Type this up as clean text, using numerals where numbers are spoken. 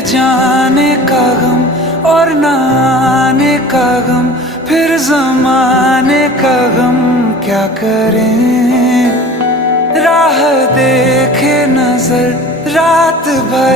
जाने का गम और न आने का गम, फिर ज़माने का गम क्या करें। राह देखे नजर रात भर